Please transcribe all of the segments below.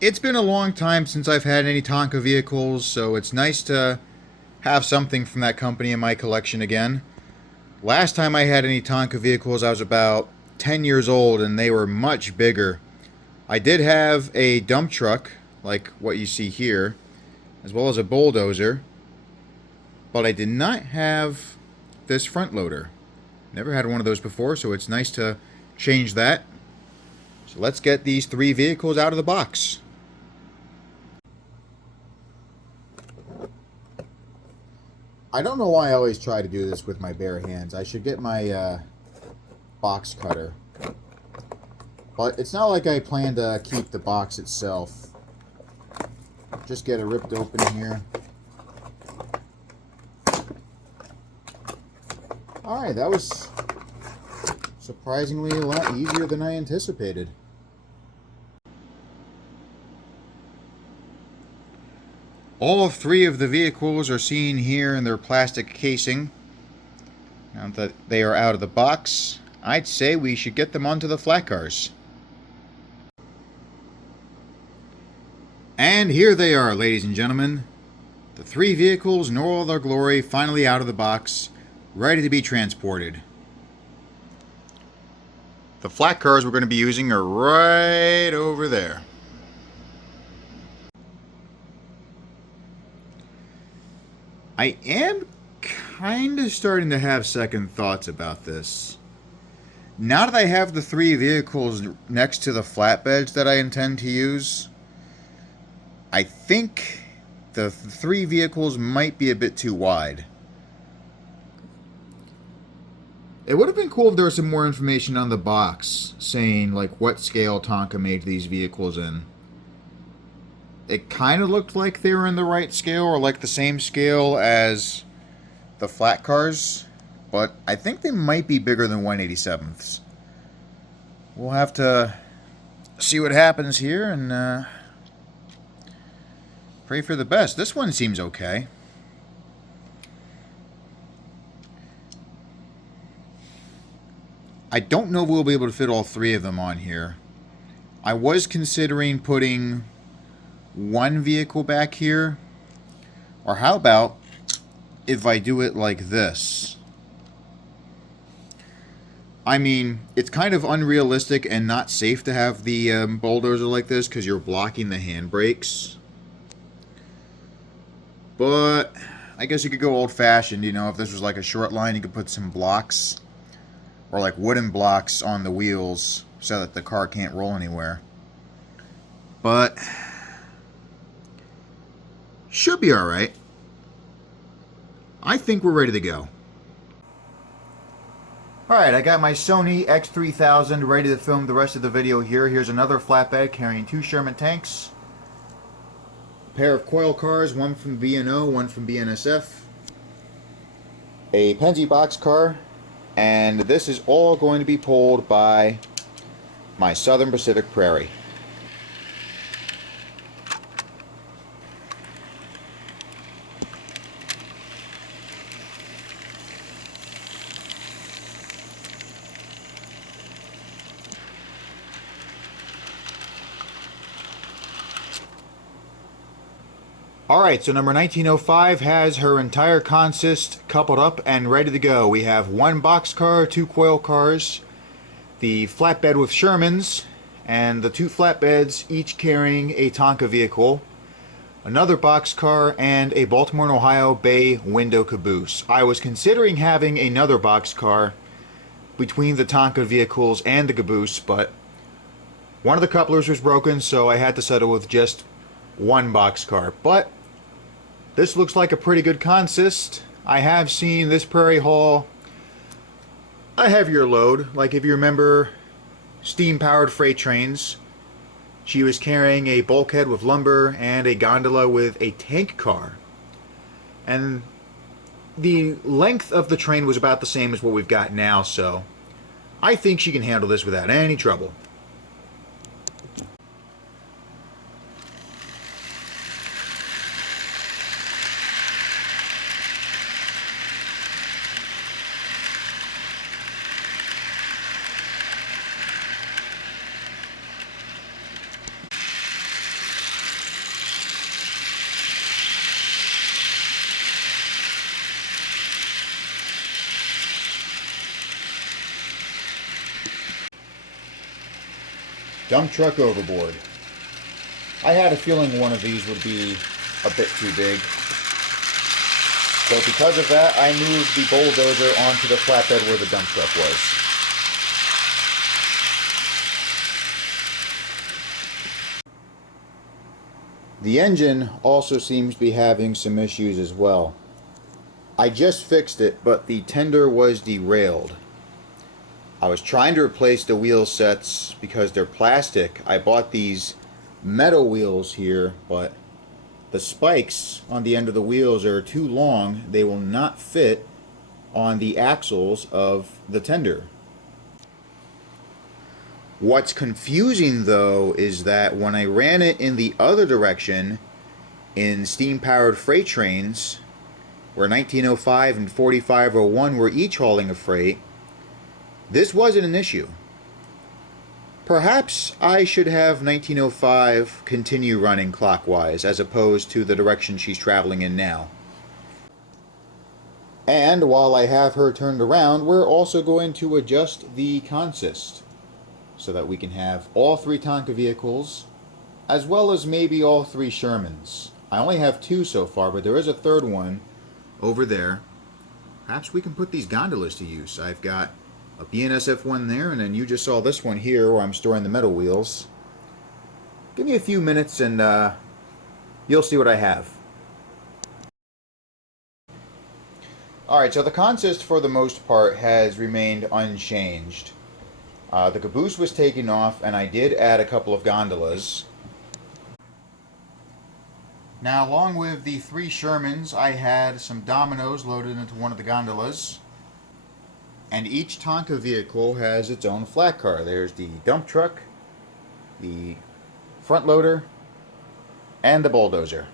It's been a long time since I've had any Tonka vehicles, so it's nice to have something from that company in my collection again. Last time I had any Tonka vehicles, I was about 10 years old and they were much bigger. I did have a dump truck, like what you see here, as well as a bulldozer, but I did not have this front loader. Never had one of those before, so it's nice to change that. So let's get these three vehicles out of the box. I don't know why I always try to do this with my bare hands. I should get my box cutter. But it's not like I plan to keep the box itself. Just get it ripped open here. Alright, that was surprisingly a lot easier than I anticipated. All three of the vehicles are seen here in their plastic casing. Now that they are out of the box, I'd say we should get them onto the flat cars. And here they are, ladies and gentlemen. The three vehicles in all their glory, finally out of the box, ready to be transported. The flat cars we're going to be using are right over there. I am kind of starting to have second thoughts about this. Now that I have the three vehicles next to the flatbeds that I intend to use, I think the three vehicles might be a bit too wide. It would have been cool if there was some more information on the box saying like what scale Tonka made these vehicles in. It kind of looked like they were in the right scale or like the same scale as the flat cars, but I think they might be bigger than 1/87ths. We'll have to see what happens here and pray for the best. This one seems okay. I don't know if we'll be able to fit all three of them on here. I was considering putting one vehicle back here, or how about if I do it like this? I mean, it's kind of unrealistic and not safe to have the bulldozer like this because you're blocking the handbrakes. But I guess you could go old-fashioned, you know, if this was like a short line, you could put some blocks or like wooden blocks on the wheels so that the car can't roll anywhere. But should be alright. I think we're ready to go. Alright, I got my Sony X3000 ready to film the rest of the video here. Here's another flatbed carrying two Sherman tanks. A pair of coil cars, one from B&O, one from BNSF. A Penzi box car. And this is all going to be pulled by my Southern Pacific Prairie. Alright, so number 1905 has her entire consist coupled up and ready to go. We have one box car, two coil cars, the flatbed with Shermans, and the two flatbeds each carrying a Tonka vehicle, another box car, and a Baltimore and Ohio bay window caboose. I was considering having another box car between the Tonka vehicles and the caboose, but one of the couplers was broken, so I had to settle with just one box car. But this looks like a pretty good consist. I have seen this prairie haul a heavier load. Like if you remember steam-powered freight trains, she was carrying a bulkhead with lumber and a gondola with a tank car. And the length of the train was about the same as what we've got now, so I think she can handle this without any trouble. Dump truck overboard. I had a feeling one of these would be a bit too big. So because of that, I moved the bulldozer onto the flatbed where the dump truck was. The engine also seems to be having some issues as well. I just fixed it, but the tender was derailed. I was trying to replace the wheel sets because they're plastic. I bought these metal wheels here, but the spikes on the end of the wheels are too long. They will not fit on the axles of the tender. What's confusing though is that when I ran it in the other direction in steam-powered freight trains, where 1905 and 4501 were each hauling a freight, this wasn't an issue. Perhaps I should have 1905 continue running clockwise as opposed to the direction she's traveling in now. And while I have her turned around, we're also going to adjust the consist so that we can have all three Tonka vehicles as well as maybe all three Shermans. I only have two so far, but there is a third one over there. Perhaps we can put these gondolas to use. I've got a BNSF one there, and then you just saw this one here where I'm storing the metal wheels. Give me a few minutes and you'll see what I have. Alright, so the consist for the most part has remained unchanged. The caboose was taken off, and I did add a couple of gondolas. Now, along with the three Shermans, I had some dominoes loaded into one of the gondolas. And each Tonka vehicle has its own flat car. There's the dump truck, the front loader, and the bulldozer.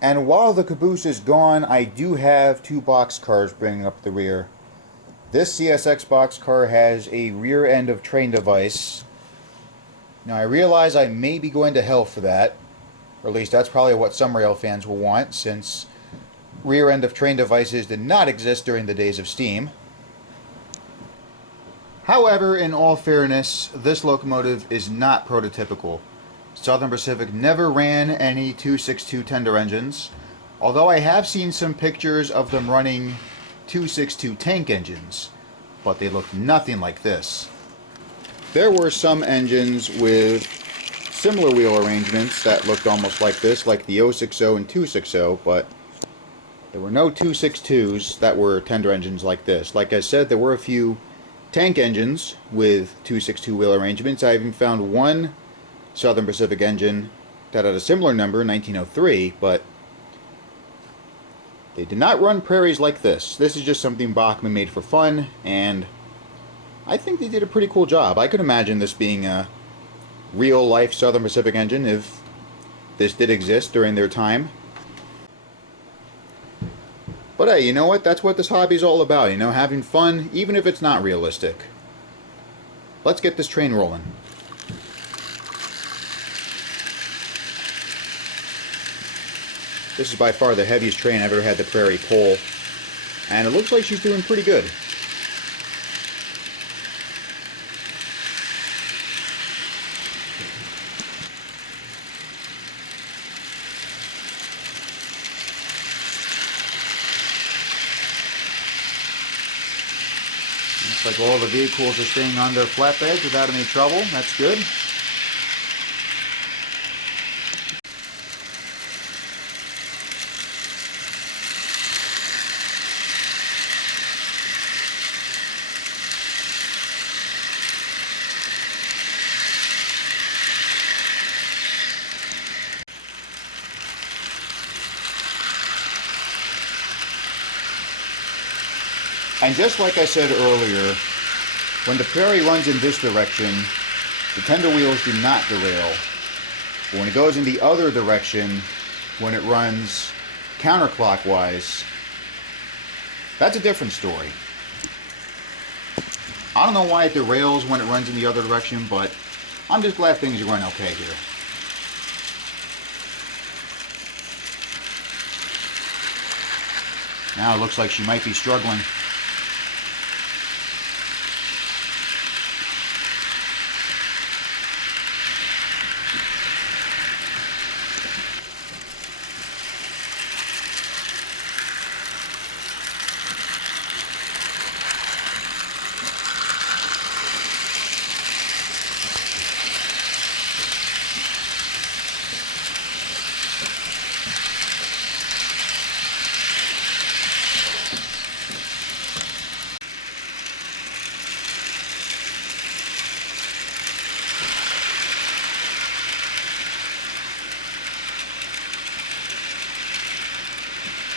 And while the caboose is gone, I do have two box cars bringing up the rear. This CSX boxcar has a rear end of train device. Now I realize I may be going to hell for that, or at least that's probably what some rail fans will want, since rear end of train devices did not exist during the days of steam. However, in all fairness, this locomotive is not prototypical. Southern Pacific never ran any 262 tender engines, although I have seen some pictures of them running 262 tank engines, but they look nothing like this. There were some engines with similar wheel arrangements that looked almost like this, like the 060 and 260, but there were no 262s that were tender engines like this. Like I said, there were a few tank engines with 262 wheel arrangements. I even found one Southern Pacific engine that had a similar number, 1903, but they did not run prairies like this. This is just something Bachmann made for fun, and I think they did a pretty cool job. I could imagine this being a real-life Southern Pacific engine if this did exist during their time. But hey, you know what? That's what this hobby's all about, you know, having fun, even if it's not realistic. Let's get this train rolling. This is by far the heaviest train I've ever had the prairie pull, and it looks like she's doing pretty good. Looks like all the vehicles are staying on their flatbeds without any trouble. That's good. And just like I said earlier, when the prairie runs in this direction, the tender wheels do not derail. But when it goes in the other direction, when it runs counterclockwise, that's a different story. I don't know why it derails when it runs in the other direction, but I'm just glad things are going okay here. Now it looks like she might be struggling.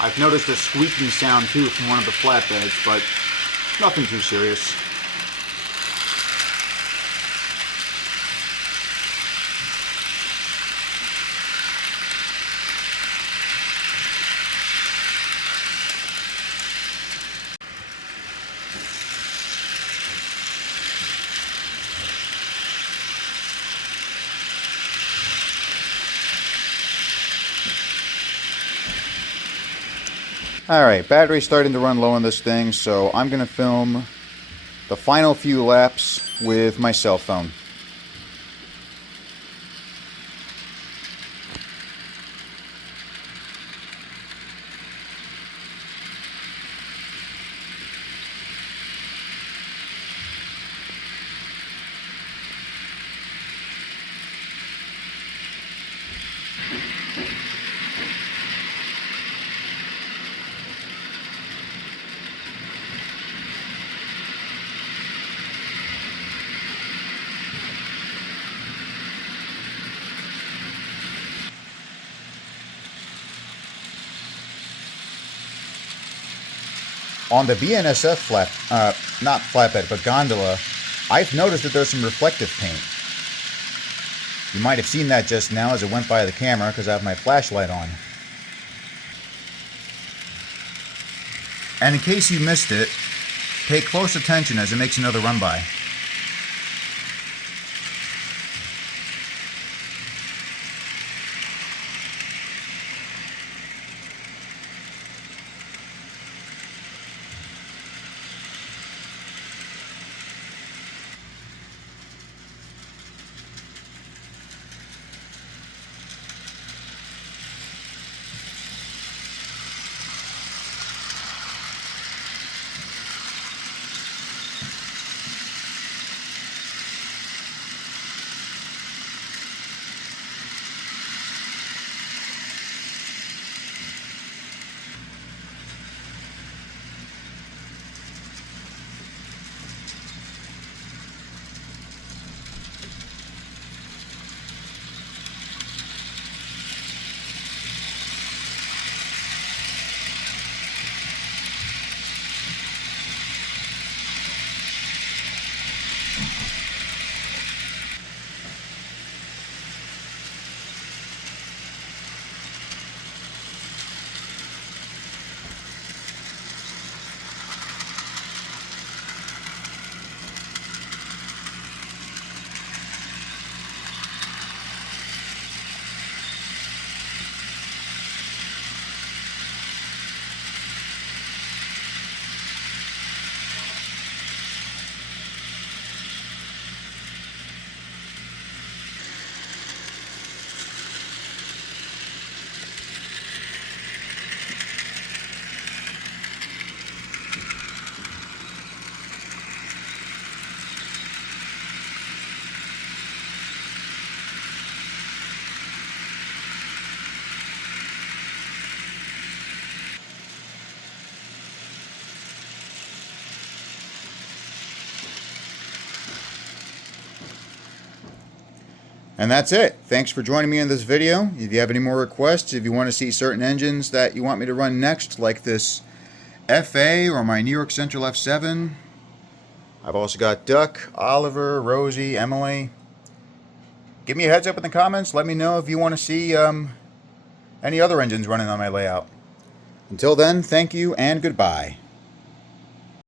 I've noticed a squeaking sound too from one of the flatbeds, but nothing too serious. Alright, battery's starting to run low on this thing, so I'm going to film the final few laps with my cell phone. On the BNSF not flatbed, but gondola, I've noticed that there's some reflective paint. You might have seen that just now as it went by the camera because I have my flashlight on. And in case you missed it, pay close attention as it makes another run by. And that's it. Thanks for joining me in this video. If you have any more requests, if you want to see certain engines that you want me to run next, like this FA or my New York Central F7, I've also got Duck, Oliver, Rosie, Emily. Give me a heads up in the comments. Let me know if you want to see any other engines running on my layout. Until then, thank you and goodbye.